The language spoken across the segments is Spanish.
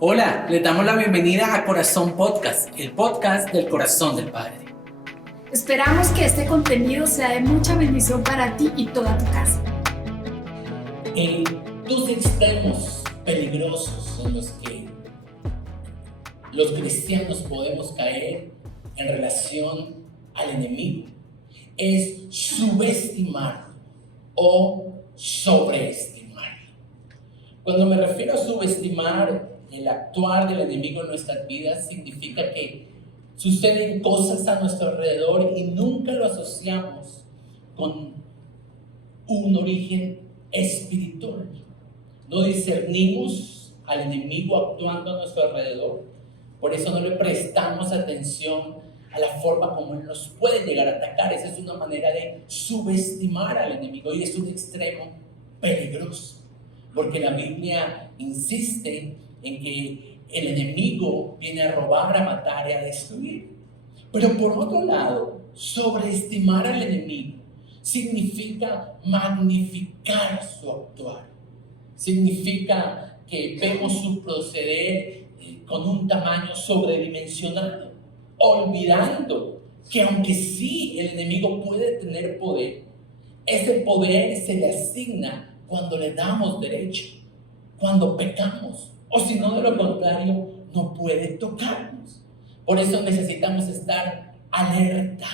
Hola, les damos la bienvenida a Corazón Podcast, el podcast del corazón del Padre. Esperamos que este contenido sea de mucha bendición para ti y toda tu casa. En dos extremos peligrosos en los que los cristianos podemos caer en relación al enemigo es subestimar o sobreestimar. Cuando me refiero a subestimar el actuar del enemigo en nuestras vidas, significa que suceden cosas a nuestro alrededor y nunca lo asociamos con un origen espiritual. No discernimos al enemigo actuando a nuestro alrededor. Por eso no le prestamos atención a la forma como él nos puede llegar a atacar. Esa es una manera de subestimar al enemigo y es un extremo peligroso. Porque la Biblia insiste en que el enemigo viene a robar, a matar y a destruir. Pero por otro lado, sobreestimar al enemigo significa magnificar su actuar. Significa que vemos su proceder con un tamaño sobredimensionado, olvidando que aunque sí el enemigo puede tener poder, ese poder se le asigna cuando le damos derecho, cuando pecamos, o si no, de lo contrario, no puede tocarnos. Por eso necesitamos estar alerta,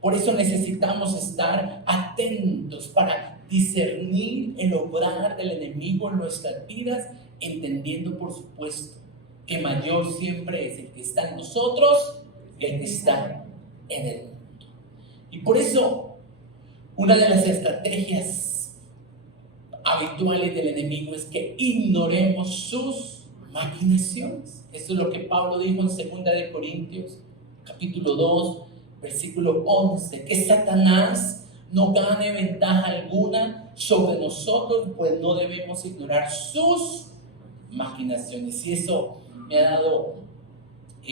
por eso necesitamos estar atentos para discernir el obrar del enemigo en nuestras vidas, entendiendo, por supuesto, que mayor siempre es el que está en nosotros que el que está en el mundo. Y por eso, una de las estrategias habituales del enemigo es que ignoremos sus maquinaciones. Eso es lo que Pablo dijo en 2 de Corintios, capítulo 2, versículo 11, que Satanás no gane ventaja alguna sobre nosotros, pues no debemos ignorar sus maquinaciones. Y eso me ha dado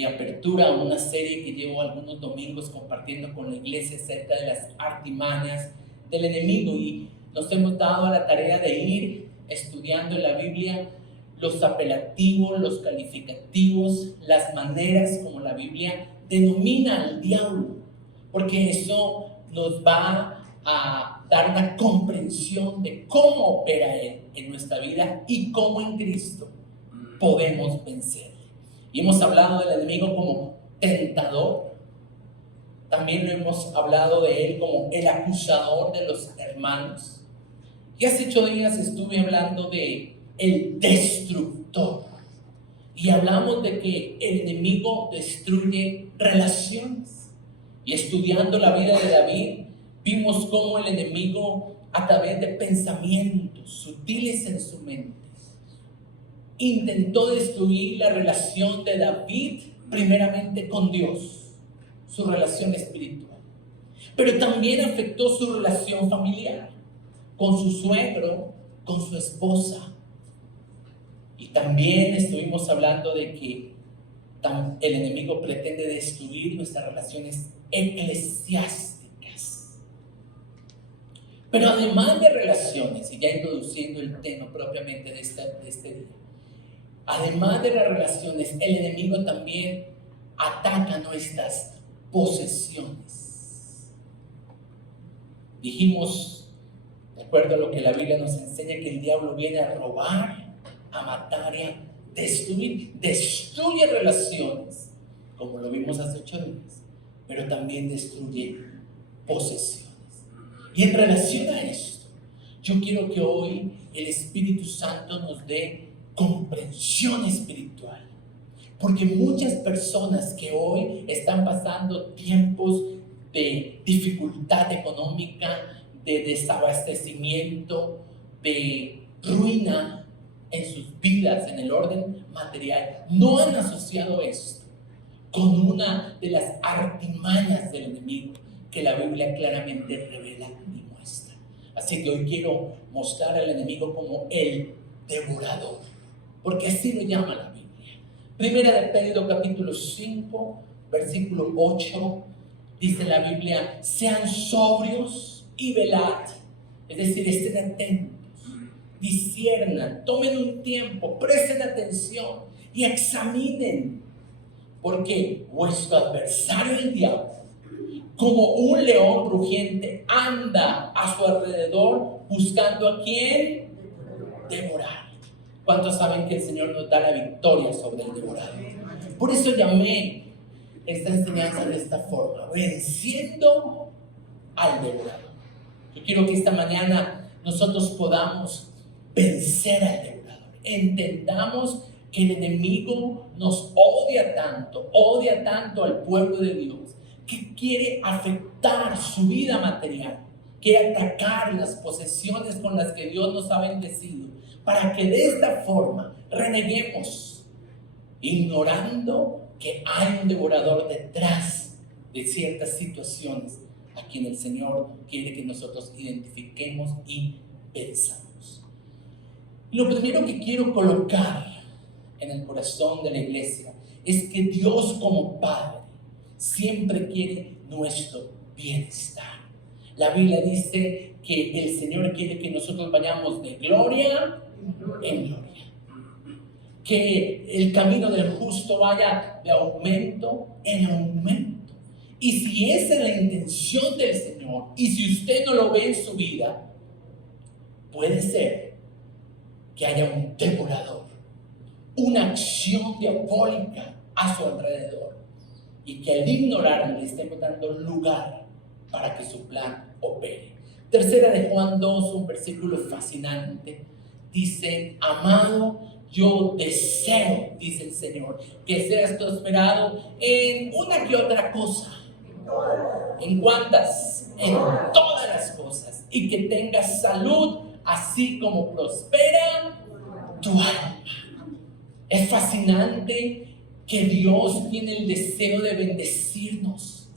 apertura a una serie que llevo algunos domingos compartiendo con la iglesia acerca de las artimañas del enemigo, y nos hemos dado a la tarea de ir estudiando en la Biblia los apelativos, los calificativos, las maneras como la Biblia denomina al diablo, porque eso nos va a dar una comprensión de cómo opera él en nuestra vida y cómo en Cristo podemos vencer. Y hemos hablado del enemigo como tentador, también lo hemos hablado de él como el acusador de los hermanos. Y hace 8 días estuve hablando de el destructor. Y hablamos de que el enemigo destruye relaciones. Y estudiando la vida de David, vimos cómo el enemigo, a través de pensamientos sutiles en su mente, intentó destruir la relación de David primeramente con Dios, su relación espiritual. Pero también afectó su relación familiar, con su suegro, con su esposa. Y también estuvimos hablando de que el enemigo pretende destruir nuestras relaciones eclesiásticas. Pero además de relaciones, y ya introduciendo el tema propiamente de este día, además de las relaciones, el enemigo también ataca nuestras posesiones. Dijimos, de acuerdo a lo que la Biblia nos enseña, que el diablo viene a robar, a matar y a destruir. Destruye relaciones, como lo vimos hace 8 días, pero también destruye posesiones. Y en relación a esto, yo quiero que hoy el Espíritu Santo nos dé comprensión espiritual, porque muchas personas que hoy están pasando tiempos de dificultad económica, de desabastecimiento, de ruina en sus vidas, en el orden material, no han asociado esto con una de las artimañas del enemigo que la Biblia claramente revela y muestra. Así que hoy quiero mostrar al enemigo como el devorador, porque así lo llama la Biblia. Primera de Pedro capítulo 5, versículo 8, dice la Biblia: sean sobrios y velad, es decir, estén atentos, disciernan, tomen un tiempo, presten atención y examinen, porque vuestro adversario el diablo, como un león rugiente, anda a su alrededor buscando a quien devorar. ¿Cuántos saben que el Señor nos da la victoria sobre el devorador? Por eso llamé esta enseñanza de esta forma: venciendo al devorador. Yo quiero que esta mañana nosotros podamos vencer al devorador. Entendamos que el enemigo nos odia tanto al pueblo de Dios, que quiere afectar su vida material, quiere atacar las posesiones con las que Dios nos ha bendecido, para que de esta forma reneguemos, ignorando que hay un devorador detrás de ciertas situaciones a quien el Señor quiere que nosotros identifiquemos y pensamos. Lo primero que quiero colocar en el corazón de la iglesia es que Dios, como Padre, siempre quiere nuestro bienestar. La Biblia dice que el Señor quiere que nosotros vayamos de gloria en gloria, que el camino del justo vaya de aumento en aumento. Y si esa es la intención del Señor, y si usted no lo ve en su vida, puede ser que haya un devorador, una acción diabólica a su alrededor, y que al ignorarlo le estemos dando lugar para que su plan opere. Tercera de Juan 2, un versículo fascinante, dice: amado, yo deseo, dice el Señor, que seas prosperado en una que otra cosa. ¿En cuántas? En todas las cosas, y que tengas salud, así como prospera tu alma. Es fascinante que Dios tiene el deseo de bendecirnos.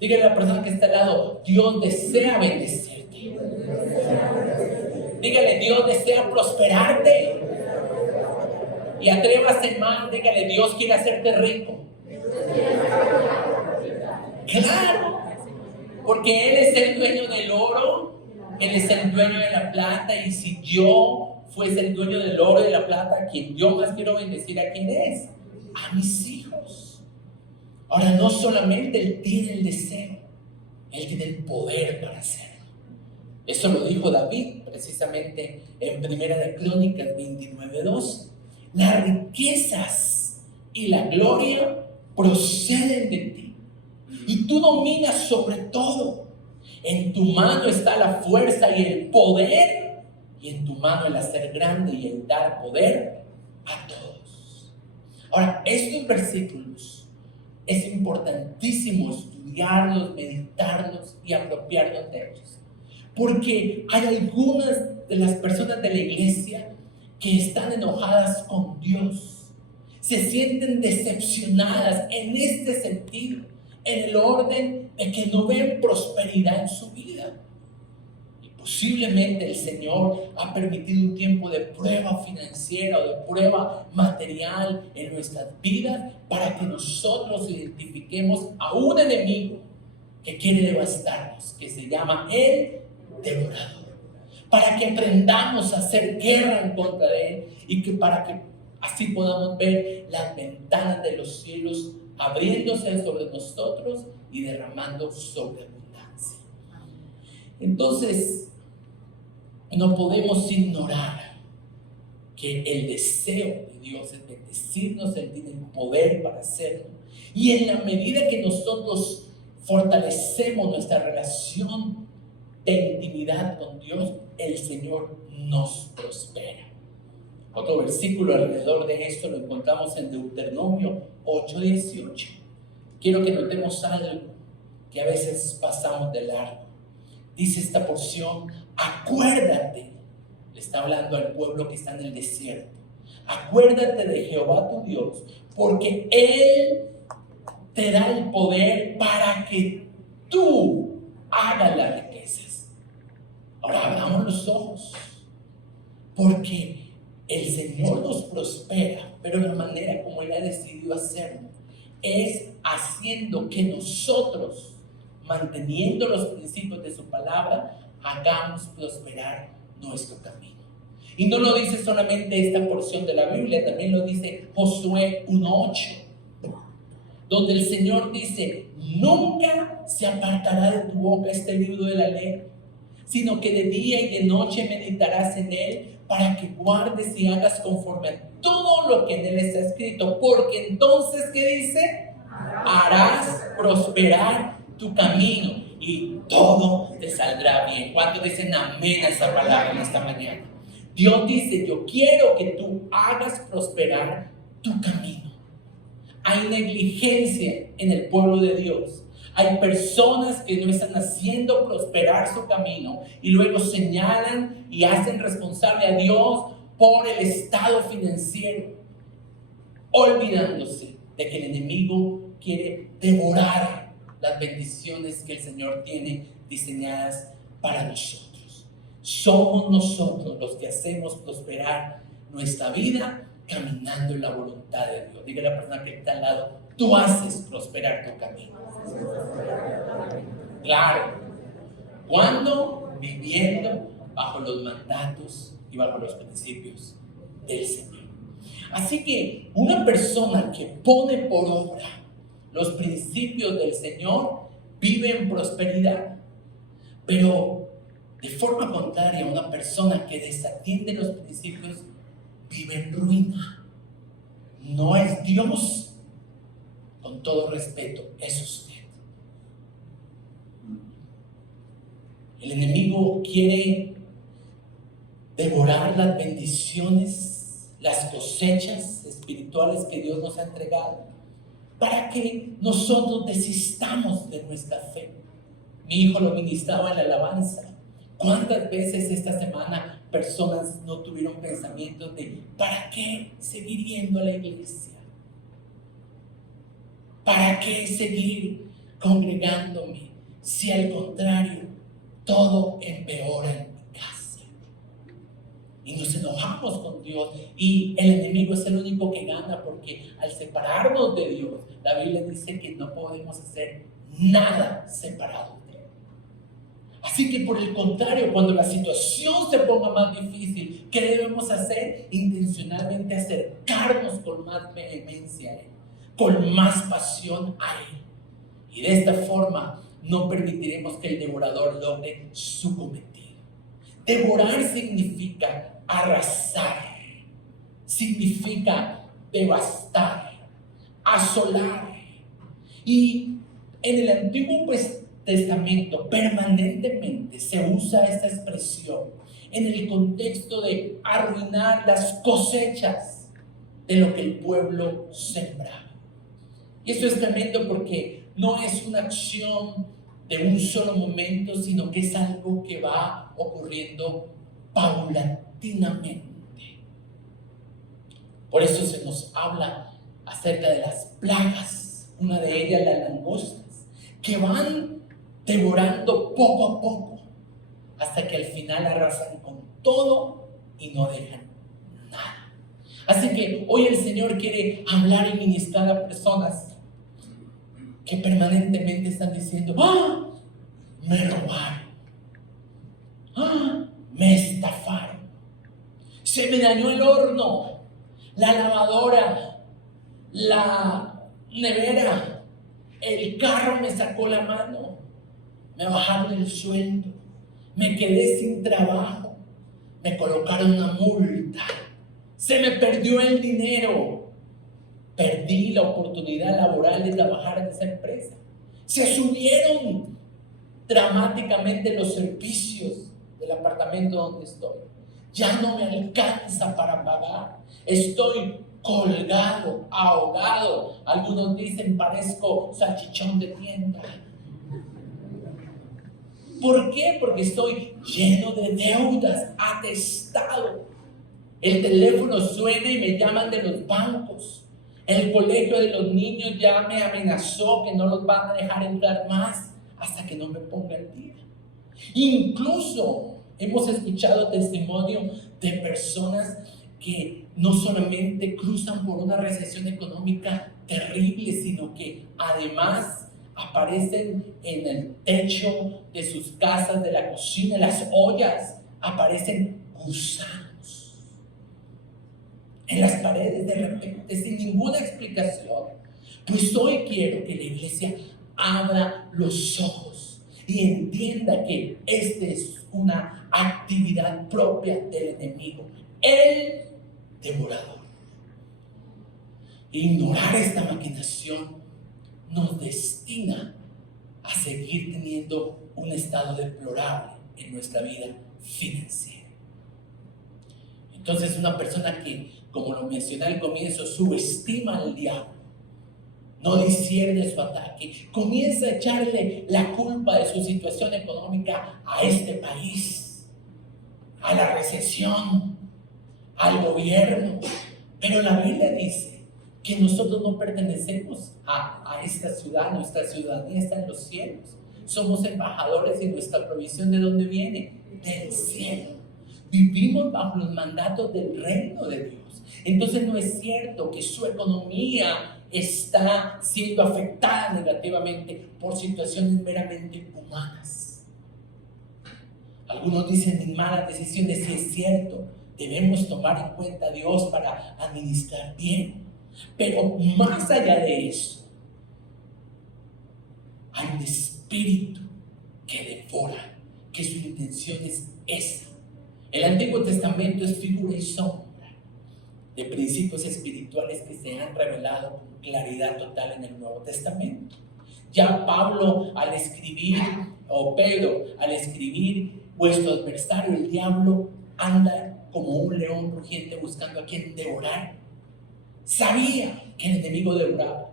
Dígale a la persona que está al lado: Dios desea bendecirte. Dígale: Dios desea prosperarte. Y atrévase más, dígale: Dios quiere hacerte rico. Claro, porque Él es el dueño del oro, Él es el dueño de la plata, y si yo fuese el dueño del oro y de la plata, quien yo más quiero bendecir, ¿a quién es? A mis hijos. Ahora, no solamente Él tiene el deseo, Él tiene el poder para hacerlo. Eso lo dijo David precisamente en Primera de Crónicas 29:2. Las riquezas y la gloria proceden de ti, y tú dominas sobre todo. En tu mano está la fuerza y el poder, y en tu mano el hacer grande y el dar poder a todos. Ahora, estos versículos es importantísimo estudiarlos, meditarlos y apropiarnos de ellos, porque hay algunas de las personas de la iglesia que están enojadas con Dios, se sienten decepcionadas en este sentido, en el orden de que no ven prosperidad en su vida. Y posiblemente el Señor ha permitido un tiempo de prueba financiera o de prueba material en nuestras vidas para que nosotros identifiquemos a un enemigo que quiere devastarnos, que se llama el devorador, para que aprendamos a hacer guerra en contra de él, y que para que así podamos ver las ventanas de los cielos abriéndose sobre nosotros y derramando sobreabundancia. Entonces, no podemos ignorar que el deseo de Dios es bendecirnos. Él tiene el poder para hacerlo, y en la medida que nosotros fortalecemos nuestra relación de intimidad con Dios, el Señor nos prospera. Otro versículo alrededor de esto lo encontramos en Deuteronomio 8:18. Quiero que notemos algo que a veces pasamos de largo. Dice esta porción: acuérdate, le está hablando al pueblo que está en el desierto, acuérdate de Jehová tu Dios, porque Él te da el poder para que tú hagas las riquezas. Ahora abramos los ojos, porque el Señor nos prospera, pero la manera como Él ha decidido hacerlo es haciendo que nosotros, manteniendo los principios de su palabra, hagamos prosperar nuestro camino. Y no lo dice solamente esta porción de la Biblia, también lo dice Josué 1:8, donde el Señor dice: nunca se apartará de tu boca este libro de la ley, sino que de día y de noche meditarás en él, para que guardes y hagas conforme a todo lo que en él está escrito, porque entonces, ¿qué dice? Harás prosperar tu camino y todo te saldrá bien. ¿Cuántos dicen amén a esa palabra en esta mañana? Dios dice: yo quiero que tú hagas prosperar tu camino. Hay negligencia en el pueblo de Dios. Hay personas que no están haciendo prosperar su camino y luego señalan y hacen responsable a Dios por el estado financiero, olvidándose de que el enemigo quiere devorar las bendiciones que el Señor tiene diseñadas para nosotros. Somos nosotros los que hacemos prosperar nuestra vida caminando en la voluntad de Dios. Diga a la persona que está al lado: tú haces prosperar tu camino. Claro. ¿Cuándo? Viviendo bajo los mandatos y bajo los principios del Señor. Así que una persona que pone por obra los principios del Señor vive en prosperidad. Pero de forma contraria, una persona que desatiende los principios vive en ruina. No es Dios. Con todo respeto, es usted. El enemigo quiere devorar las bendiciones, las cosechas espirituales que Dios nos ha entregado, para que nosotros desistamos de nuestra fe. Mi hijo lo ministraba en la alabanza. ¿Cuántas veces esta semana personas no tuvieron pensamientos de ¿para qué seguir yendo a la iglesia? ¿Para qué seguir congregándome si al contrario todo empeora en mi casa? Y nos enojamos con Dios y el enemigo es el único que gana, porque al separarnos de Dios, la Biblia dice que no podemos hacer nada separado de Él. Así que por el contrario, cuando la situación se ponga más difícil, ¿qué debemos hacer? Intencionalmente acercarnos con más vehemencia a Él, con más pasión a Él. Y de esta forma no permitiremos que el devorador logre su cometido. Devorar significa arrasar, significa devastar, asolar. Y en el Antiguo Testamento permanentemente se usa esta expresión en el contexto de arruinar las cosechas de lo que el pueblo sembraba. Y esto es tremendo porque no es una acción de un solo momento, sino que es algo que va ocurriendo paulatinamente. Por eso se nos habla acerca de las plagas, una de ellas las langostas, que van devorando poco a poco hasta que al final arrasan con todo y no dejan nada. Así que hoy el Señor quiere hablar y ministrar a personas que permanentemente están diciendo: me robaron, me estafaron, se me dañó el horno, la lavadora, la nevera, el carro me sacó la mano, me bajaron el sueldo, me quedé sin trabajo, me colocaron una multa, se me perdió el dinero, perdí la oportunidad laboral de trabajar en esa empresa, se subieron dramáticamente los servicios del apartamento donde estoy, ya no me alcanza para pagar, estoy colgado, ahogado. Algunos dicen parezco salchichón de tienda. ¿Por qué? Porque estoy lleno de deudas, atestado. El teléfono suena y me llaman de los bancos. El colegio de los niños ya me amenazó que no los van a dejar entrar más hasta que no me ponga el día. Incluso hemos escuchado testimonio de personas que no solamente cruzan por una recesión económica terrible, sino que además aparecen en el techo de sus casas, de la cocina, las ollas, aparecen gusanos. en las paredes de repente, sin ninguna explicación. Pues hoy quiero que la iglesia abra los ojos y entienda que esta es una actividad propia del enemigo, el devorador. Ignorar esta maquinación nos destina a seguir teniendo un estado deplorable en nuestra vida financiera. Entonces, una persona que, como lo mencioné al comienzo, subestima al diablo, no discierne su ataque, comienza a echarle la culpa de su situación económica a este país, a la recesión, al gobierno. Pero la Biblia dice que nosotros no pertenecemos a esta ciudad, nuestra ciudadanía está en los cielos. Somos embajadores y nuestra provisión, ¿de dónde viene? Del cielo. Vivimos bajo los mandatos del reino de Dios. Entonces no es cierto que su economía está siendo afectada negativamente por situaciones meramente humanas. Algunos dicen en malas decisiones, sí es cierto, debemos tomar en cuenta a Dios para administrar bien. Pero más allá de eso, hay un espíritu que devora, que su intención es esa. El Antiguo Testamento es figura y sombra de principios espirituales que se han revelado con claridad total en el Nuevo Testamento. Ya Pablo al escribir, o Pedro al escribir, vuestro adversario, el diablo, anda como un león rugiente buscando a quien devorar. Sabía que el enemigo devoraba.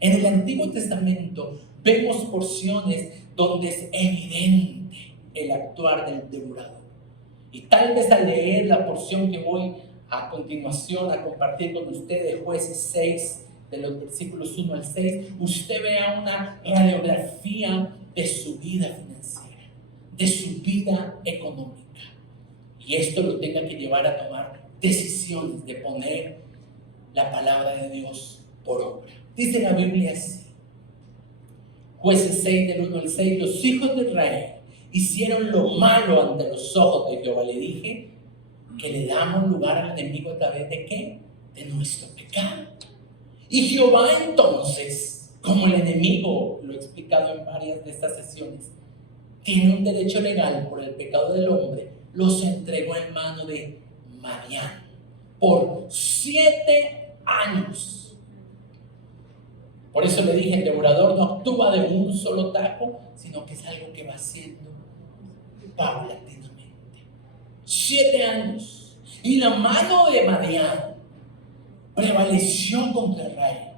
En el Antiguo Testamento vemos porciones donde es evidente el actuar del devorador. Y tal vez al leer la porción que voy a continuación a compartir con ustedes, Jueces 6, de los versículos 1 al 6, usted vea una radiografía de su vida financiera, de su vida económica. Y esto lo tenga que llevar a tomar decisiones de poner la palabra de Dios por obra. Dice la Biblia así, Jueces 6 del 1 al 6, los hijos de Israel hicieron lo malo ante los ojos de Jehová. Le dije que le damos lugar al enemigo a través de ¿qué? De nuestro pecado. Y Jehová entonces, como el enemigo, lo he explicado en varias de estas sesiones, tiene un derecho legal por el pecado del hombre, los entregó en mano de Madián por 7 años. Por eso le dije, el devorador no actúa de un solo tajo, sino que es algo que va haciendo paulatinamente. 7 años. Y la mano de Madián prevaleció contra Israel,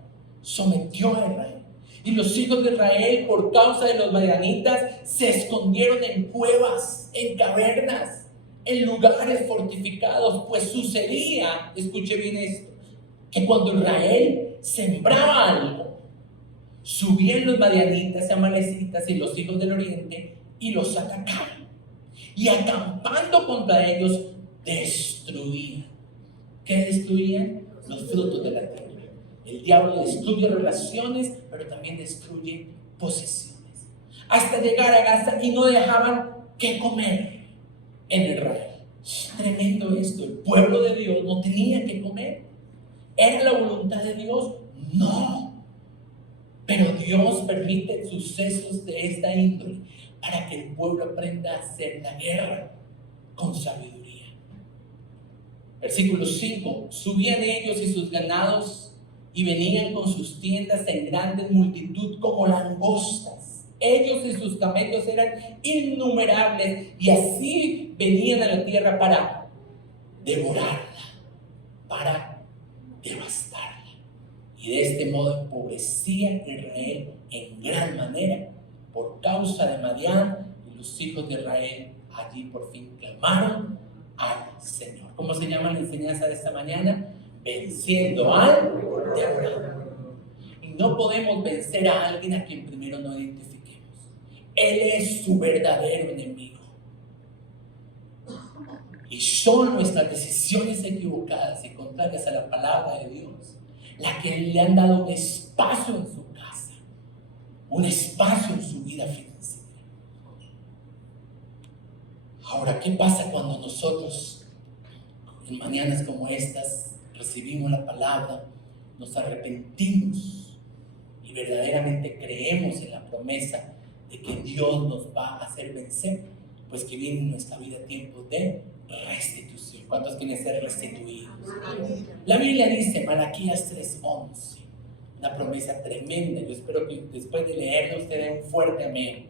sometió a Israel. Y los hijos de Israel, por causa de los madianitas, se escondieron en cuevas, en cavernas, en lugares fortificados. Pues sucedía, escuche bien esto, que cuando Israel sembraba algo, subían los madianitas, amalecitas y los hijos del oriente y los atacaban. Y acampando contra ellos, destruían. ¿Qué destruían? Los frutos de la tierra. El diablo destruye relaciones, pero también destruye posesiones. Hasta llegar a Gaza y no dejaban qué comer en Israel. Tremendo esto. El pueblo de Dios no tenía que comer. ¿Era la voluntad de Dios? No. Pero Dios permite sucesos de esta índole para que el pueblo aprenda a hacer la guerra con sabiduría. Versículo 5. Subían ellos y sus ganados y venían con sus tiendas en grande multitud como langostas. Ellos y sus camellos eran innumerables y así venían a la tierra para devorarla, para devastarla. Y de este modo empobrecía Israel en gran manera por causa de Madián, y los hijos de Israel allí por fin clamaron al Señor. ¿Cómo se llama la enseñanza de esta mañana? Venciendo al devorador. Y no podemos vencer a alguien a quien primero no identifiquemos. Él es su verdadero enemigo. Y son nuestras decisiones equivocadas y contrarias a la palabra de Dios las que le han dado un espacio en su casa, un espacio en su vida financiera. Ahora, ¿qué pasa cuando nosotros, en mañanas como estas, recibimos la palabra, nos arrepentimos y verdaderamente creemos en la promesa de que Dios nos va a hacer vencer, pues que viene en nuestra vida tiempo de restitución. ¿Cuántos quieren ser restituidos? La Biblia dice, Malaquías 3:11, una promesa tremenda. Yo espero que después de leerlo usted dé un fuerte amén.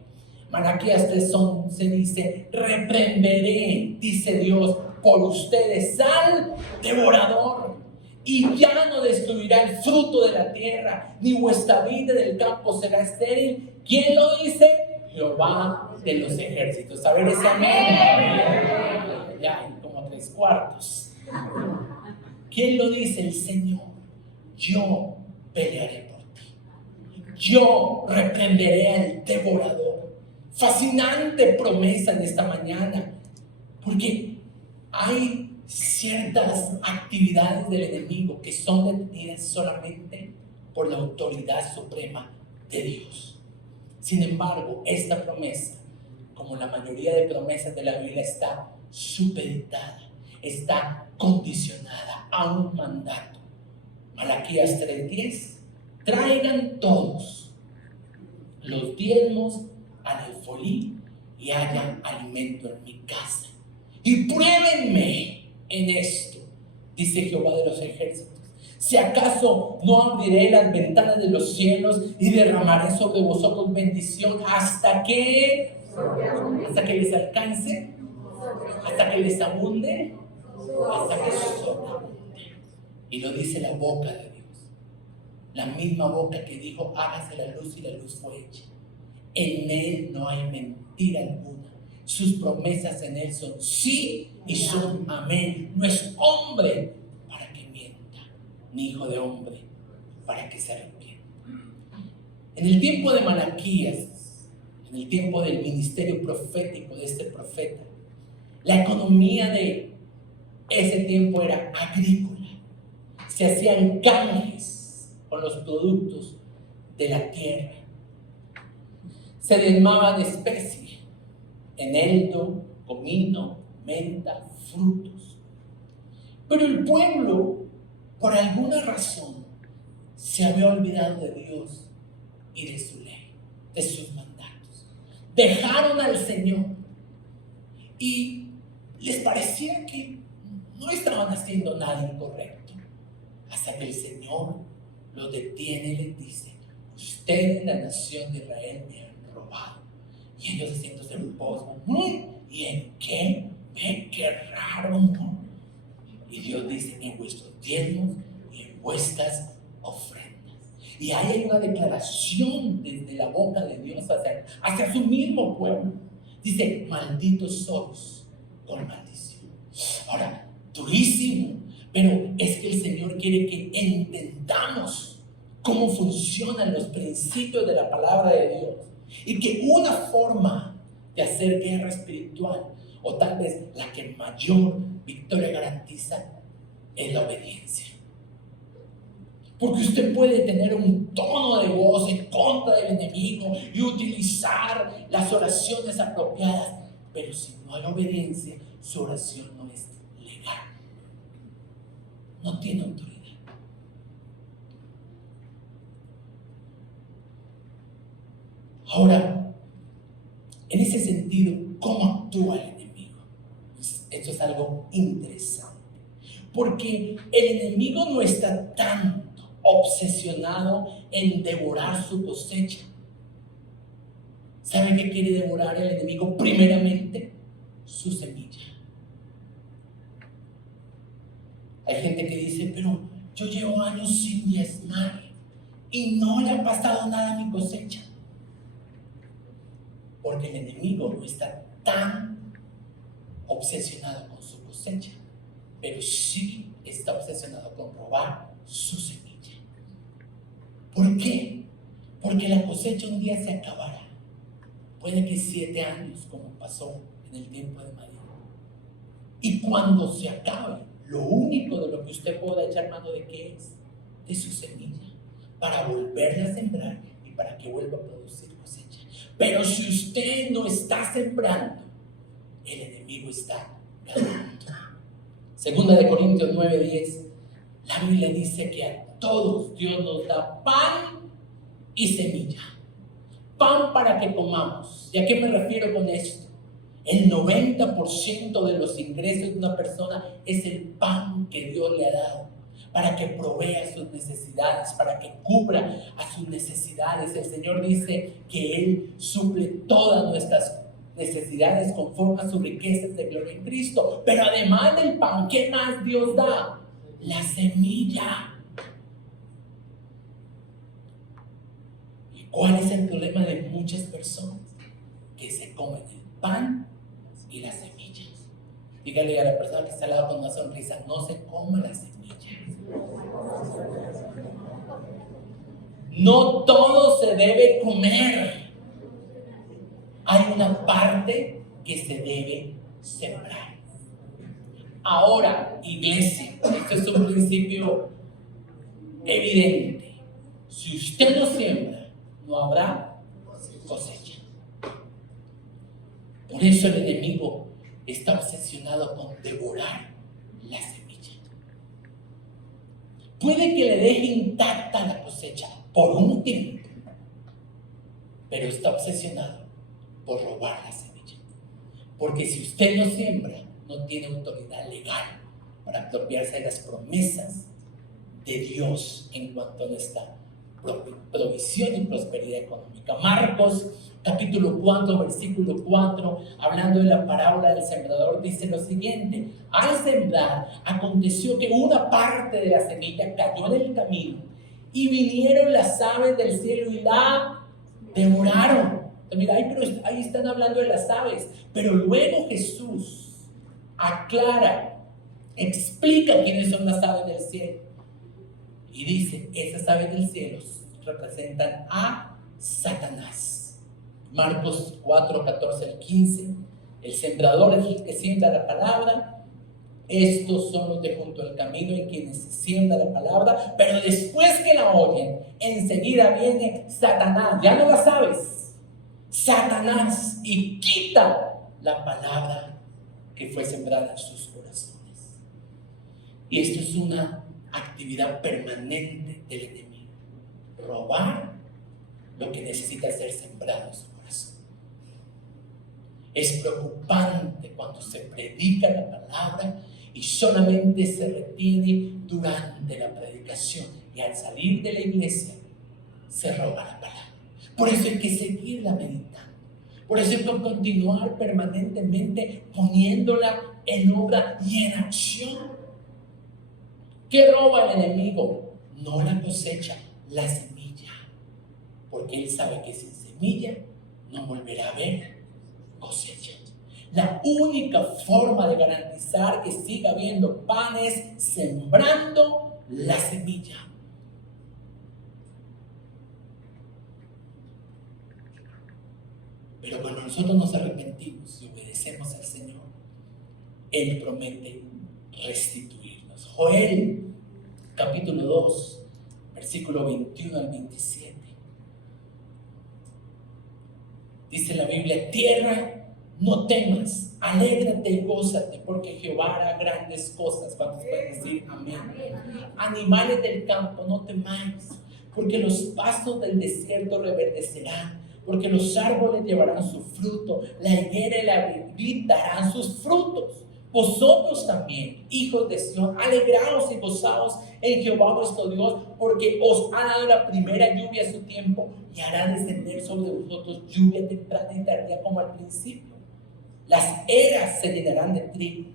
Malaquías 3:11 dice, reprenderé, dice Dios, por ustedes al devorador, y ya no destruirá el fruto de la tierra, ni vuestra vida del campo será estéril. ¿Quién lo dice? Jehová de los ejércitos. A ver ese amén. Ya, hay como 3/4. ¿Quién lo dice? El Señor. Yo pelearé por ti. Yo reprenderé al devorador. Fascinante promesa en esta mañana, porque hay ciertas actividades del enemigo que son detenidas solamente por la autoridad suprema de Dios. Sin embargo, esta promesa, como la mayoría de promesas de la Biblia, está supeditada, está condicionada a un mandato. Malaquías 3:10, traigan todos los diezmos al alfolí y haya alimento en mi casa. Y pruébenme en esto, dice Jehová de los ejércitos, si acaso no abriré las ventanas de los cielos y derramaré sobre vosotros bendición hasta que les alcance, hasta que les abunde, hasta que sobreabunde. Y lo dice la boca de Dios, la misma boca que dijo hágase la luz y la luz fue hecha. En él no hay mentira alguna. Sus promesas en él son sí y son amén. No es hombre para que mienta, ni hijo de hombre para que se arrepienta. En el tiempo de Malaquías, en el tiempo del ministerio profético de este profeta, la economía de ese tiempo era agrícola. Se hacían canjes con los productos de la tierra. Se diezmaban especies, eneldo, comino, menta, frutos. Pero el pueblo, por alguna razón, se había olvidado de Dios y de su ley, de sus mandatos. Dejaron al Señor y les parecía que no estaban haciendo nada incorrecto, hasta que el Señor los detiene y les dice: ustedes, la nación de Israel, me han robado. Y ellos haciéndose un pozo, ¿y en qué? Ven, qué raro, ¿no? Y Dios dice: en vuestros diezmos y en vuestras ofrendas. Y ahí hay una declaración desde la boca de Dios hacia su mismo pueblo. Dice: malditos sois con maldición. Ahora, durísimo, pero es que el Señor quiere que entendamos cómo funcionan los principios de la palabra de Dios, y que una forma de hacer guerra espiritual, o tal vez la que mayor victoria garantiza, es la obediencia. Porque usted puede tener un tono de voz en contra del enemigo y utilizar las oraciones apropiadas, pero si no hay obediencia, su oración no es legal, no tiene autoridad. Ahora, en ese sentido, ¿cómo actúa el enemigo? Esto es algo interesante, porque el enemigo no está tanto obsesionado en devorar su cosecha. ¿Sabe qué quiere devorar el enemigo? Primeramente, su semilla. Hay gente que dice: pero yo llevo años sin diezmar y no le ha pasado nada a mi cosecha. Porque el enemigo no está tan obsesionado con su cosecha, pero sí está obsesionado con robar su semilla. ¿Por qué? Porque la cosecha un día se acabará. Puede que 7 años, como pasó en el tiempo de María. Y cuando se acabe, lo único de lo que usted pueda echar mano, ¿de qué es? De su semilla, para volverla a sembrar y para que vuelva a producir cosecha. Pero si usted no está sembrando, el enemigo está ganando. Segunda de Corintios 9:10, La Biblia dice que a todos Dios nos da pan y semilla. Pan para que comamos. ¿Y a qué me refiero con esto? El 90% de los ingresos de una persona es el pan que Dios le ha dado para que provea sus necesidades, para que cubra a sus necesidades. El Señor dice que Él suple todas nuestras necesidades conforme a sus riquezas de gloria en Cristo. Pero además del pan, ¿qué más Dios da? La semilla. ¿Y cuál es el problema de muchas personas? Que se comen el pan y las semillas. Dígale a la persona que está al lado con una sonrisa: no se coma las semillas. No todo se debe comer. Hay una parte que se debe sembrar. Ahora, iglesia, esto es un principio evidente. Si usted no siembra, no habrá cosecha. Por eso el enemigo está obsesionado con devorar la semilla. Puede que le deje intacta la cosecha por un tiempo, pero está obsesionado por robar la semilla. Porque si usted no siembra, no tiene autoridad legal para apropiarse de las promesas de Dios en cuanto a nuestra provisión y prosperidad económica. Marcos capítulo 4, versículo 4, hablando de la parábola del sembrador, dice lo siguiente: al sembrar, aconteció que una parte de la semilla cayó en el camino y vinieron las aves del cielo y la devoraron. Mira, ahí están hablando de las aves, pero luego Jesús aclara, explica quiénes son las aves del cielo y dice: esas aves del cielo representan a Satanás. Marcos 4, 14 al 15. El sembrador es el que siembra la palabra. Estos son los de junto al camino en quienes se siembra la palabra, pero después que la oyen, enseguida viene Satanás, ya no la sabes, Satanás, y quita la palabra que fue sembrada en sus corazones. Y esto es una actividad permanente del enemigo: robar lo que necesita ser sembrado en su corazón. Es preocupante cuando se predica la palabra y solamente se retiene durante la predicación, y al salir de la iglesia se roba la palabra. Por eso hay que seguirla meditando. Por eso hay que continuar permanentemente poniéndola en obra y en acción. ¿Qué roba el enemigo? No la cosecha, la semilla. Porque él sabe que sin semilla no volverá a ver cosecha. La única forma de garantizar que siga habiendo pan es sembrando la semilla. Pero cuando nosotros nos arrepentimos y obedecemos al Señor, Él promete restituirnos. Joel capítulo 2, versículo 21 al 27. Dice la Biblia: tierra, no temas, alégrate y gózate, porque Jehová hará grandes cosas. ¿Cuántos pueden decir amén? Animales del campo, no temáis, porque los pastos del desierto reverdecerán, porque los árboles llevarán su fruto, la higuera y la vid darán sus frutos. Vosotros también, hijos de Sión, alegraos y gozaos en Jehová vuestro Dios, porque os ha dado la primera lluvia a su tiempo, y hará descender sobre vosotros lluvia temprana y tardía como al principio. Las eras se llenarán de trigo,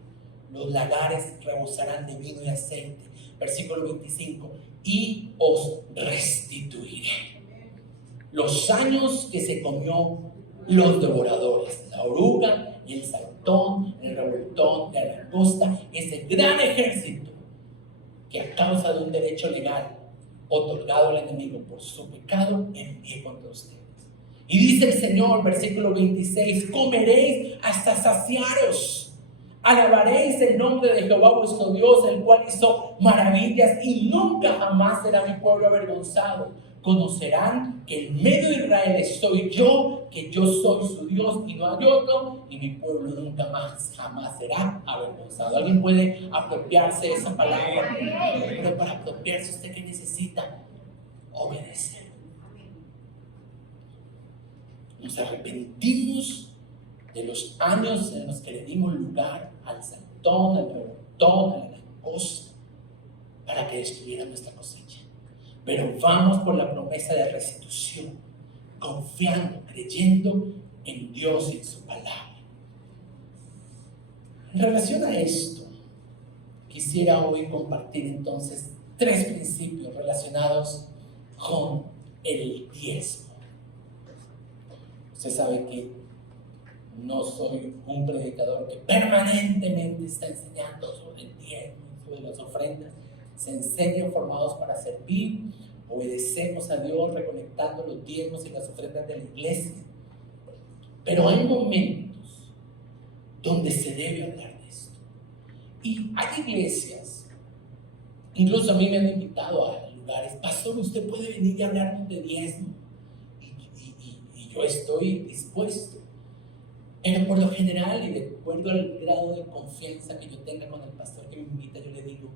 los lagares rebosarán de vino y aceite. Versículo 25: y os restituiré los años que se comió los devoradores, la oruga y el saltón, el revoltón, la langosta, ese gran ejército que a causa de un derecho legal otorgado al enemigo por su pecado envié contra ustedes. Y dice el Señor, versículo 26: comeréis hasta saciaros, alabaréis el nombre de Jehová vuestro Dios, el cual hizo maravillas y nunca jamás será mi pueblo avergonzado. Conocerán que en medio de Israel estoy yo, que yo soy su Dios y no hay otro, y mi pueblo nunca más jamás será avergonzado. ¿Alguien puede apropiarse de esa palabra? Pero para apropiarse, ¿usted qué necesita? Obedecer. Nos arrepentimos de los años en los que le dimos lugar al saltón, al reventón, a la langosta, para que destruyeran nuestra cosecha. Pero vamos por la promesa de restitución, confiando, creyendo en Dios y en su palabra. En relación a esto, quisiera hoy compartir entonces 3 principios relacionados con el diezmo. Usted sabe que no soy un predicador que permanentemente está enseñando sobre el diezmo, sobre las ofrendas. Se enseñan formados para servir, obedecemos a Dios recolectando los diezmos y las ofrendas de la iglesia. Pero hay momentos donde se debe hablar de esto. Y hay iglesias, incluso a mí me han invitado a lugares, pastor, usted puede venir y hablarnos de diezmo. Y yo estoy dispuesto. Pero por lo general, y de acuerdo al grado de confianza que yo tenga con el pastor que me invita, yo le digo,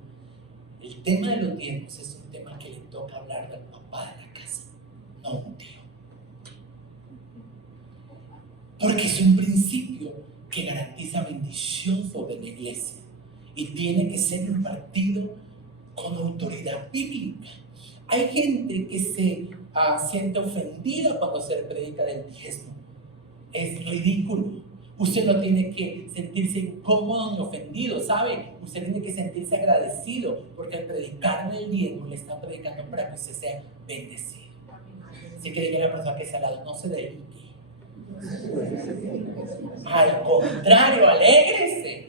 el tema de los diezmos es un tema que le toca hablar al papá de la casa, no a un tío. Porque es un principio que garantiza bendición sobre la iglesia y tiene que ser impartido con autoridad bíblica. Hay gente que se siente ofendida cuando se le predica del diezmo. Es ridículo. Usted no tiene que sentirse incómodo ni ofendido, ¿sabe? Usted tiene que sentirse agradecido, porque al predicar el diezmo le están predicando para que usted sea bendecido. Así que diga a la persona que está al lado, no se dedique. Al contrario, alégrese.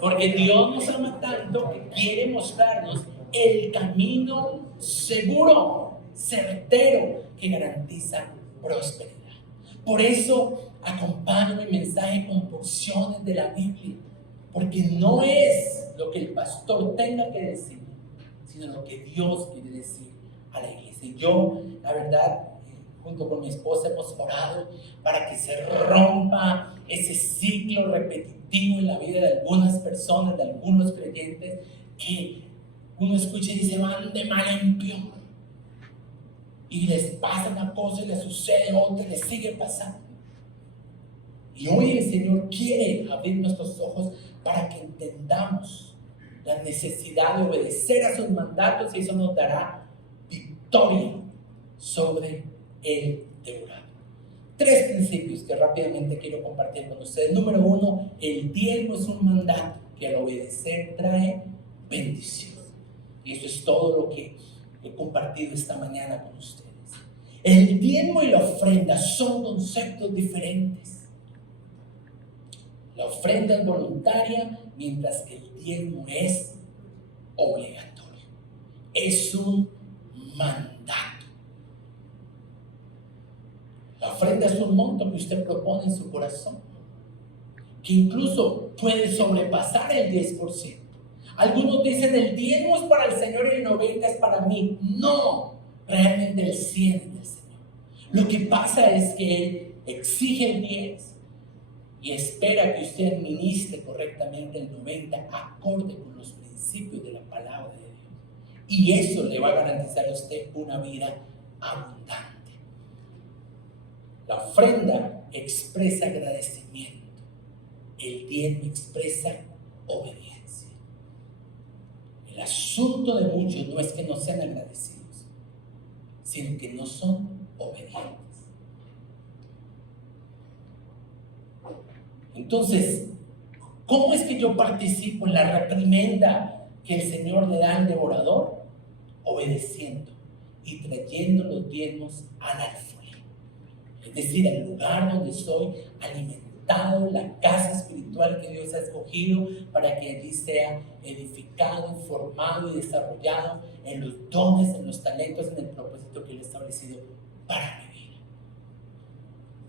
Porque Dios nos ama tanto que quiere mostrarnos el camino seguro, certero, que garantiza prosperidad. Por eso acompaño mi mensaje con porciones de la Biblia, porque no es lo que el pastor tenga que decir, sino lo que Dios quiere decir a la iglesia. Y yo, la verdad, junto con mi esposa hemos orado para que se rompa ese ciclo repetitivo en la vida de algunas personas, de algunos creyentes, que uno escucha y dice, van de mal en peor. Y les pasa una cosa y les sucede otra y les sigue pasando. Y hoy el Señor quiere abrir nuestros ojos para que entendamos la necesidad de obedecer a sus mandatos, y eso nos dará victoria sobre el devorador. 3 principios que rápidamente quiero compartir con ustedes. Número 1, el diezmo es un mandato que al obedecer trae bendición. Y eso es todo lo que he compartido esta mañana con ustedes. El diezmo y la ofrenda son conceptos diferentes. La ofrenda es voluntaria, mientras que el diezmo es obligatorio. Es un mandato. La ofrenda es un monto que usted propone en su corazón, que incluso puede sobrepasar el 10%. Algunos dicen el diezmo es para el Señor y el 90% es para mí. No, realmente el 100% es del Señor. Lo que pasa es que Él exige el 10% y espera que usted administre correctamente el 90% acorde con los principios de la palabra de Dios. Y eso le va a garantizar a usted una vida abundante. La ofrenda expresa agradecimiento. El diezmo expresa obediencia. El asunto de muchos no es que no sean agradecidos, sino que no son obedientes. Entonces, ¿cómo es que yo participo en la reprimenda que el Señor le da al devorador? Obedeciendo y trayendo los diezmos al alfolí, es decir, al lugar donde soy alimentado, la casa espiritual que Dios ha escogido para que allí sea edificado, formado y desarrollado en los dones, en los talentos, en el propósito que Él ha establecido para mi vida.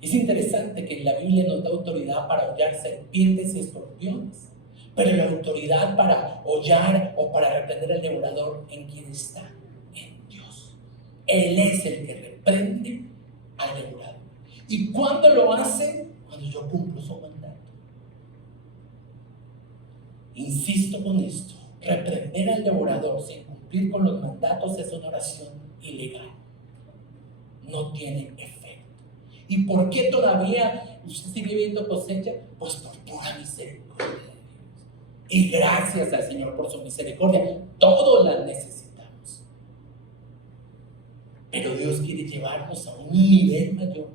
Es interesante que la Biblia nos da autoridad para hollar serpientes y escorpiones, Pero la autoridad para hollar o para reprender al devorador, ¿en quién está? En Dios. Él es el que reprende al devorador. ¿Y cuándo lo hace? Cuando yo cumplo su mandato. Insisto con esto: reprender al devorador sin cumplir con los mandatos es una oración ilegal. No tiene efecto. ¿Y por qué todavía usted sigue viendo cosecha? Pues por pura misericordia de Dios. Y gracias al Señor por su misericordia. Todos la necesitamos. Pero Dios quiere llevarnos a un nivel mayor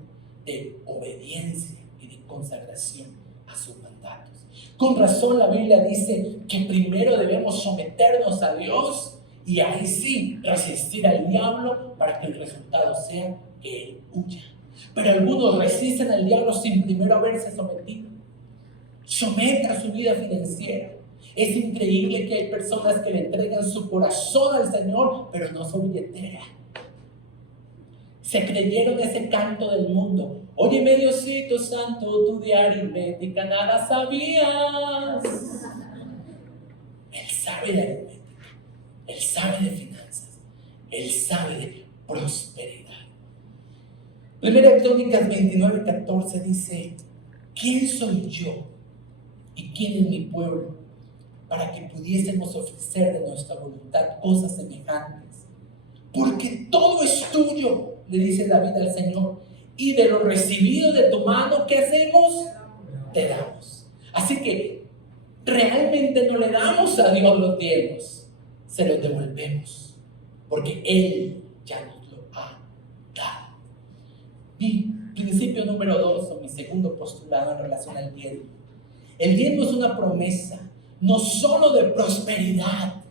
de obediencia y de consagración a sus mandatos. Con razón la Biblia dice que primero debemos someternos a Dios y ahí sí resistir al diablo para que el resultado sea que él huya. Pero algunos resisten al diablo sin primero haberse sometido. Someta su vida financiera. Es increíble que hay personas que le entregan su corazón al Señor, pero no su billetera. Se creyeron ese canto del mundo. Óyeme, Diosito Santo, tú de aritmética nada sabías. Él sabe de aritmética, Él sabe de finanzas, Él sabe de prosperidad. Primera de Crónicas 29:14 dice: ¿quién soy yo y quién es mi pueblo para que pudiésemos ofrecer de nuestra voluntad cosas semejantes? Porque todo es tuyo, le dice David al Señor, y de lo recibido de tu mano, ¿qué hacemos? Te damos. Así que realmente no le damos a Dios los diezmos, se los devolvemos, porque Él ya nos lo ha dado. Y principio número 2, o mi segundo postulado en relación al diezmo. El diezmo es una promesa, no solo de prosperidad,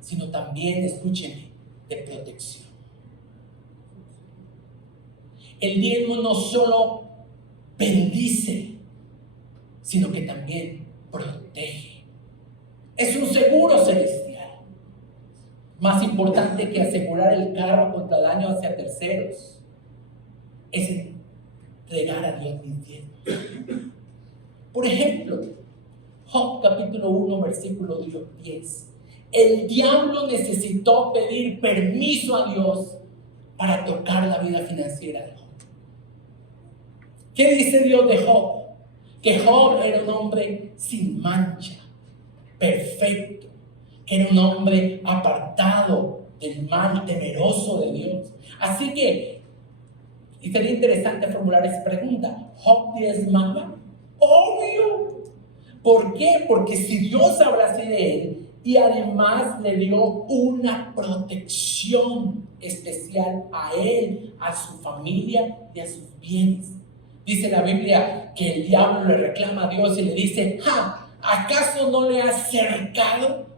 sino también, escúcheme, de protección. El diezmo no solo bendice, sino que también protege. Es un seguro celestial. Más importante que asegurar el carro contra daño hacia terceros es entregar a Dios mis diezmos. Por ejemplo, Job capítulo 1 versículo 10. El diablo necesitó pedir permiso a Dios para tocar la vida financiera de Job. ¿Qué dice Dios de Job? Que Job era un hombre sin mancha, perfecto, que era un hombre apartado del mal, temeroso de Dios. Así que, y sería interesante formular esa pregunta: ¿Job diezmaba? Obvio. ¿Por qué? Porque si Dios habla así de él y además le dio una protección especial a él, a su familia y a sus bienes. Dice la Biblia que el diablo le reclama a Dios y le dice: ¿acaso no le has cercado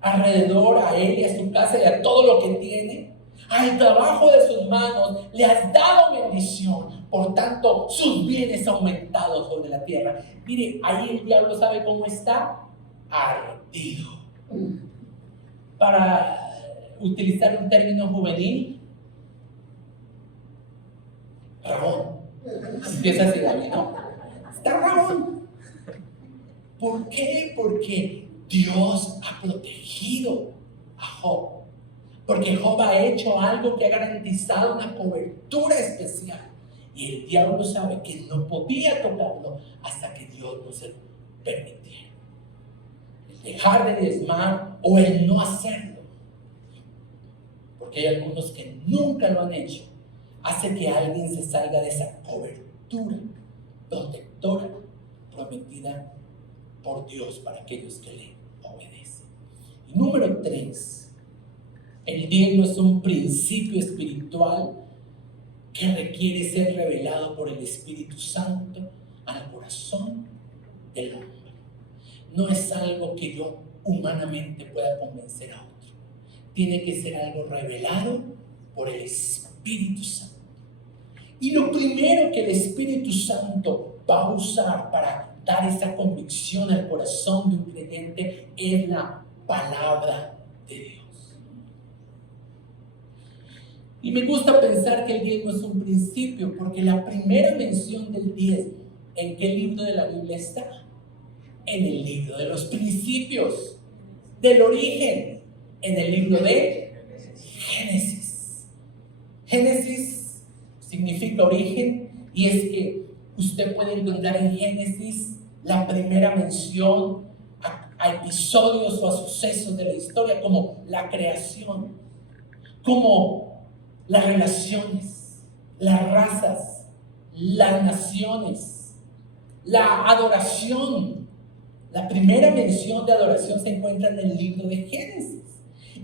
alrededor a él y a su casa y a todo lo que tiene? Al trabajo de sus manos le has dado bendición, por tanto sus bienes han aumentado sobre la tierra. Mire, ahí el diablo sabe cómo está, ardido. Para utilizar un término juvenil, rabón. Empieza así, David, ¿no? Está rabón. ¿Por qué? Porque Dios ha protegido a Job. Porque Job ha hecho algo que ha garantizado una cobertura especial. Y el diablo sabe que no podía tocarlo hasta que Dios no se lo permitiera. El dejar de diezmar o el no hacerlo, porque hay algunos que nunca lo han hecho, hace que alguien se salga de esa cobertura protectora prometida por Dios para aquellos que le obedecen. Y número 3, el diezmo es un principio espiritual que requiere ser revelado por el Espíritu Santo al corazón del hombre. No es algo que yo humanamente pueda convencer a otro. Tiene que ser algo revelado por el Espíritu Santo. Y lo primero que el Espíritu Santo va a usar para dar esa convicción al corazón de un creyente es la palabra de Dios. Y me gusta pensar que el diezmo es un principio, porque la primera mención del diezmo, ¿en qué libro de la Biblia está? en el libro de los principios, del origen, en el libro de Génesis. Génesis significa origen, y es que usted puede encontrar en Génesis la primera mención a episodios o a sucesos de la historia, como la creación, como las relaciones, las razas, las naciones, la adoración. La primera mención de adoración se encuentra en el libro de Génesis.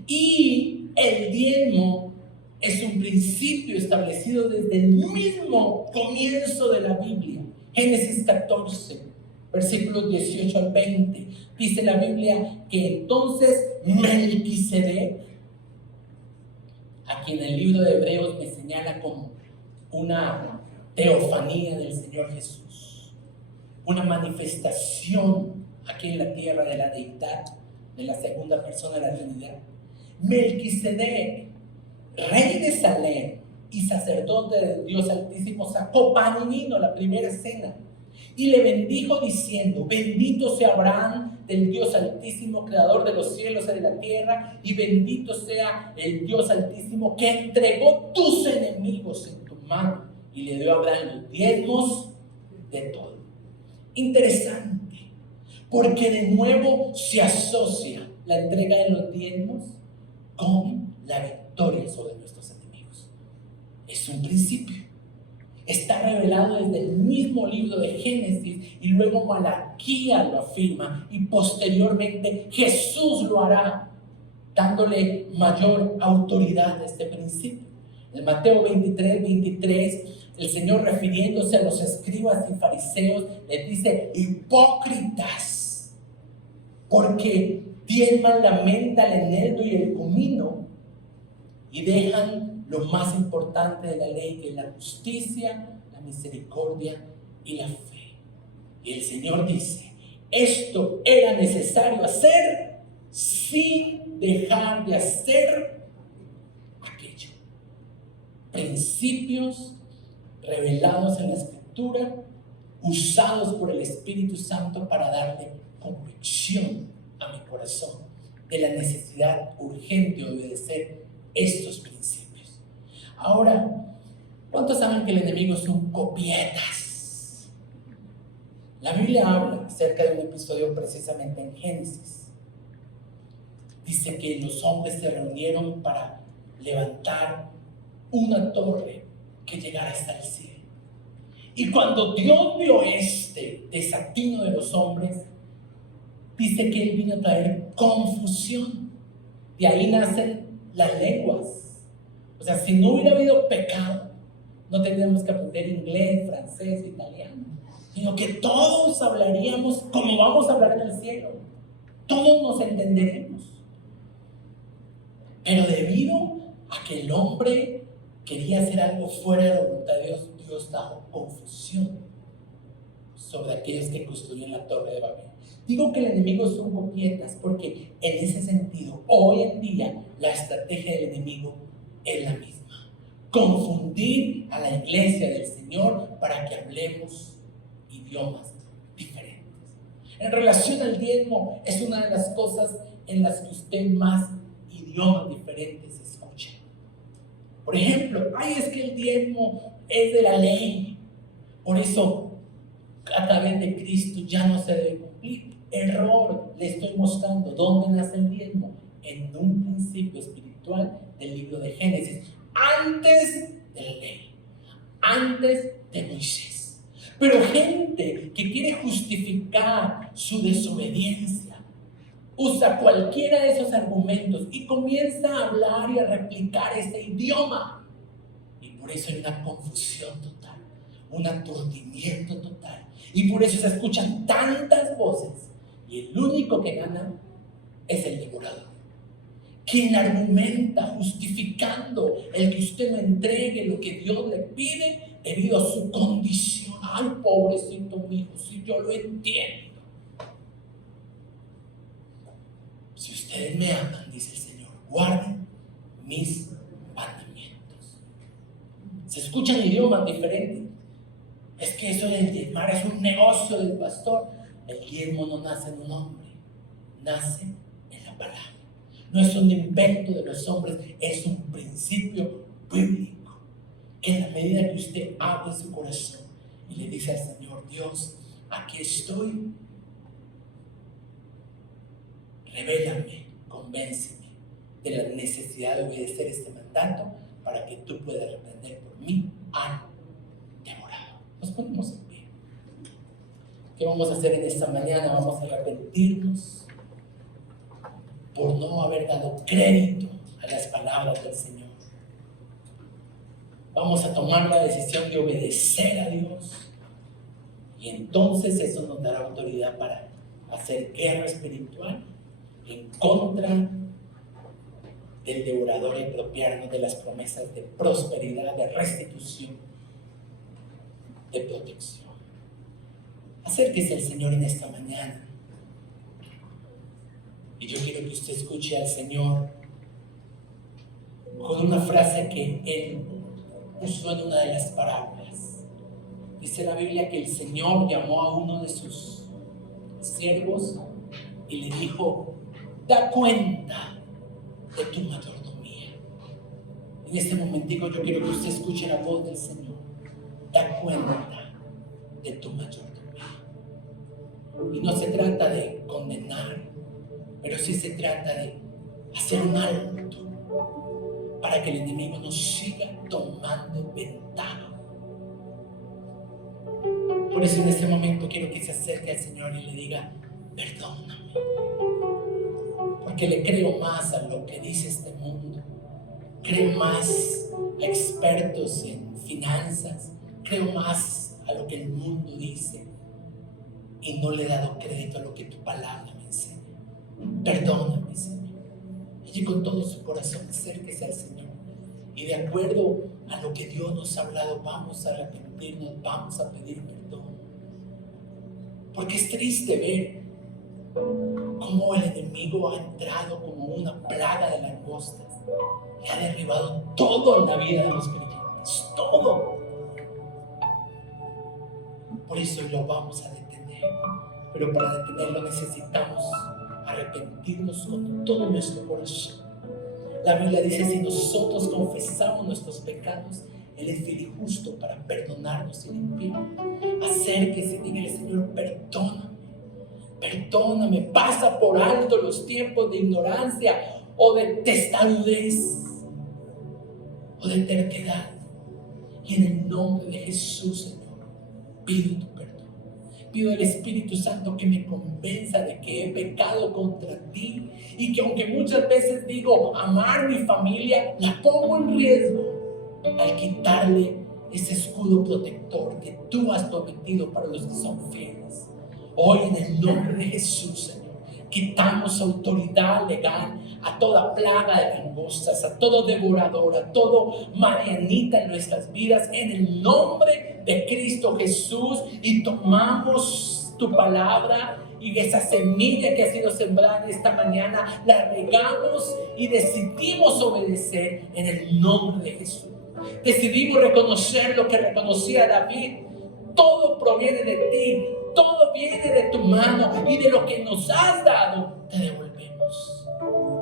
Y el diezmo es un principio establecido desde el mismo comienzo de la Biblia. Génesis 14, versículos 18 al 20. Dice la Biblia que entonces Melquisedec, a quien el libro de Hebreos me señala como una teofanía del Señor Jesús, una manifestación aquí en la tierra de la deidad, de la segunda persona de la Trinidad. Melquisedec, rey de Salem y sacerdote del Dios Altísimo, sacó pan y vino, la primera cena, y le bendijo diciendo: bendito sea Abraham del Dios Altísimo, creador de los cielos y de la tierra, y bendito sea el Dios Altísimo que entregó tus enemigos en tu mano, y le dio a Abraham los diezmos de todo. Interesante, porque de nuevo se asocia la entrega de los diezmos con la victoria sobre nuestros enemigos. Es un principio. Está revelado desde el mismo libro de Génesis, y luego Malaquías lo afirma, y posteriormente Jesús lo hará, dándole mayor autoridad a este principio. En Mateo 23, el Señor, refiriéndose a los escribas y fariseos, les dice: hipócritas, porque diezman la menta, el eneldo y el comino, y dejan lo más importante de la ley, que es la justicia, la misericordia y la fe. Y el Señor dice: esto era necesario hacer sin dejar de hacer aquello. Principios revelados en la Escritura, usados por el Espíritu Santo para darle convicción a mi corazón de la necesidad urgente de obedecer estos principios. Ahora, ¿cuántos saben que el enemigo son copietas? La Biblia habla acerca de un episodio precisamente en Génesis. Dice que los hombres se reunieron para levantar una torre que llegara hasta el cielo. Y cuando Dios vio este desatino de los hombres, dice que Él vino a traer confusión. De ahí nacen las lenguas. O sea, si no hubiera habido pecado, no tendríamos que aprender inglés, francés, italiano, sino que todos hablaríamos como vamos a hablar en el cielo. Todos nos entenderemos. Pero debido a que el hombre quería hacer algo fuera de la voluntad de Dios, Dios trajo confusión sobre aquellos que construyen la torre de Babel. Digo que el enemigo son copietas porque en ese sentido, hoy en día, la estrategia del enemigo es la misma: confundir a la iglesia del Señor para que hablemos idiomas diferentes. En relación al diezmo, es una de las cosas en las que usted más idiomas diferentes escucha. Por ejemplo, es que el diezmo es de la ley, por eso a través de Cristo ya no se debe cumplir. Error, le estoy mostrando dónde nace el diezmo: en un principio espiritual del libro de Génesis, antes de la ley, antes de Moisés. Pero gente que quiere justificar su desobediencia usa cualquiera de esos argumentos y comienza a hablar y a replicar ese idioma, y por eso hay una confusión total, un aturdimiento total, y por eso se escuchan tantas voces, y el único que gana es el devorador, quien argumenta justificando el que usted no entregue lo que Dios le pide debido a su condición. Ay, pobrecito mío, si yo lo entiendo. Si ustedes me aman, dice el Señor, guarden mis mandamientos. Se escuchan idiomas diferentes. Es que eso del diezmar es un negocio del pastor. El diezmo no nace en un hombre, nace en la palabra. No es un invento de los hombres, es un principio bíblico. Que en la medida que usted abre su corazón y le dice al Señor, Dios, aquí estoy, revélame, convénceme de la necesidad de obedecer este mandato para que tú puedas reprender por mí al devorado. Nos ponemos en pie. ¿Qué vamos a hacer en esta mañana? Vamos a arrepentirnos por no haber dado crédito a las palabras del Señor. Vamos a tomar la decisión de obedecer a Dios y entonces eso nos dará autoridad para hacer guerra espiritual en contra del devorador y apropiarnos de las promesas de prosperidad, de restitución, de protección. Acérquese al Señor en esta mañana. Y yo quiero que usted escuche al Señor con una frase que Él usó en una de las parábolas. Dice la Biblia que el Señor llamó a uno de sus siervos y le dijo, da cuenta de tu mayordomía. En este momentico yo quiero que usted escuche la voz del Señor. Da cuenta de tu mayordomía. Y no se trata de condenar, pero sí se trata de hacer un alto para que el enemigo no siga tomando ventaja. Por eso en este momento quiero que se acerque al Señor y le diga, perdóname, porque le creo más a lo que dice este mundo, creo más a expertos en finanzas, creo más a lo que el mundo dice y no le he dado crédito a lo que tu palabra me enseña. Perdóname, Señor. Y con todo su corazón acérquese al Señor y de acuerdo a lo que Dios nos ha hablado vamos a arrepentirnos, vamos a pedir perdón, porque es triste ver cómo el enemigo ha entrado como una plaga de langostas y ha derribado todo en la vida de los creyentes, todo. Por eso lo vamos a detener, pero para detenerlo necesitamos arrepentirnos con todo nuestro corazón. La Biblia dice, si nosotros confesamos nuestros pecados, Él es fiel y justo para perdonarnos y limpiarnos. Acérquese y dígale, Señor, perdóname, pasa por alto los tiempos de ignorancia o de testarudez o de terquedad. Y en el nombre de Jesús, Señor, pido tu perdón. Pido al Espíritu Santo que me convenza de que he pecado contra ti y que aunque muchas veces digo amar mi familia, la pongo en riesgo al quitarle ese escudo protector que tú has prometido para los que son fieles. Hoy en el nombre de Jesús, Señor, quitamos autoridad legal a toda plaga de langostas, a todo devorador, a todo marianita en nuestras vidas, en el nombre de Cristo Jesús, y tomamos tu palabra y esa semilla que ha sido sembrada en esta mañana, la regamos y decidimos obedecer en el nombre de Jesús. Decidimos reconocer lo que reconocía David: todo proviene de ti, todo viene de tu mano y de lo que nos has dado te devolvemos.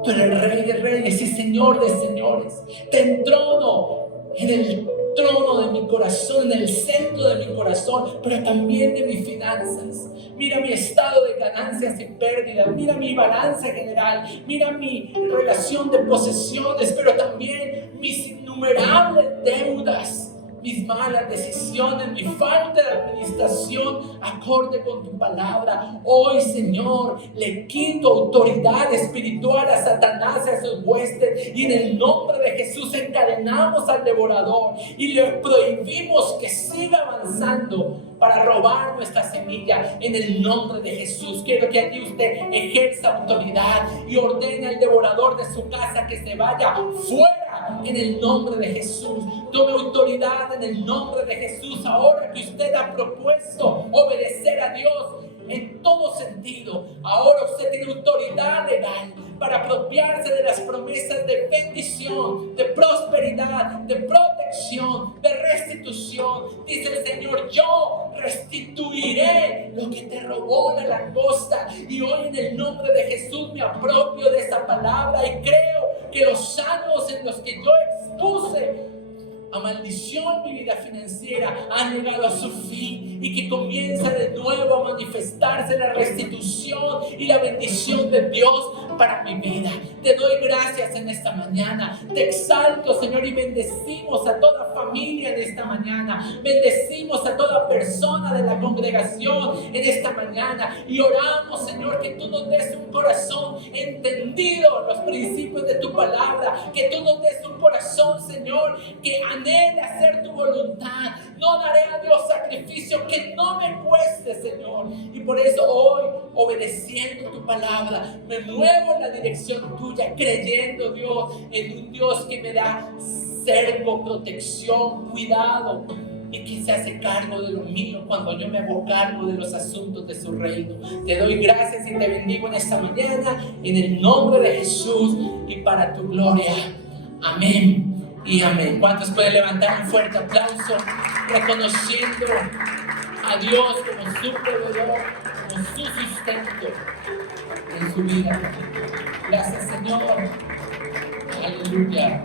Tú eres Rey de Reyes y Señor de Señores. Te entrono en el trono de mi corazón, en el centro de mi corazón, pero también de mis finanzas. Mira mi estado de ganancias y pérdidas, mira mi balance general, mira mi relación de posesiones, pero también mis innumerables deudas, mis malas decisiones, mi falta de administración acorde con tu palabra. Hoy, Señor, le quito autoridad espiritual a Satanás y a sus huestes, y en el nombre de Jesús encadenamos al devorador y le prohibimos que siga avanzando para robar nuestra semilla. En el nombre de Jesús quiero que aquí usted ejerza autoridad y ordene al devorador de su casa que se vaya fuera en el nombre de Jesús. Tome autoridad en el nombre de Jesús ahora que usted ha propuesto obedecer a Dios en todo sentido. Ahora usted tiene autoridad legal para apropiarse de las promesas de bendición, de prosperidad, de protección, de restitución, restitución. Dice el Señor, yo restituiré lo que te robó la langosta. Y hoy en el nombre de Jesús me apropio de esa palabra y creo que los años en los que yo expuse a maldición mi vida financiera han llegado a su fin y que comienza de nuevo a manifestarse la restitución y la bendición de Dios para mi vida. Te doy gracias en esta mañana, te exalto, Señor, y bendecimos a toda familia en esta mañana, bendecimos a toda persona de la congregación en esta mañana y oramos, Señor, que tú nos des un corazón entendido los principios de tu palabra, que tú nos des un corazón, Señor, que anhele hacer tu voluntad. No daré a Dios sacrificio que no me cueste, Señor, y por eso hoy, obedeciendo tu palabra, me muevo en la dirección tuya, creyendo, Dios, en un Dios que me da cerco, protección, cuidado, y que se hace cargo de lo mío cuando yo me hago cargo de los asuntos de su reino. Te doy gracias y te bendigo en esta mañana, en el nombre de Jesús y para tu gloria. Amén y amén. ¿Cuántos pueden levantar un fuerte aplauso reconociendo a Dios como su proveedor, como su sustento en su vida? Gracias, Señor. Aleluya.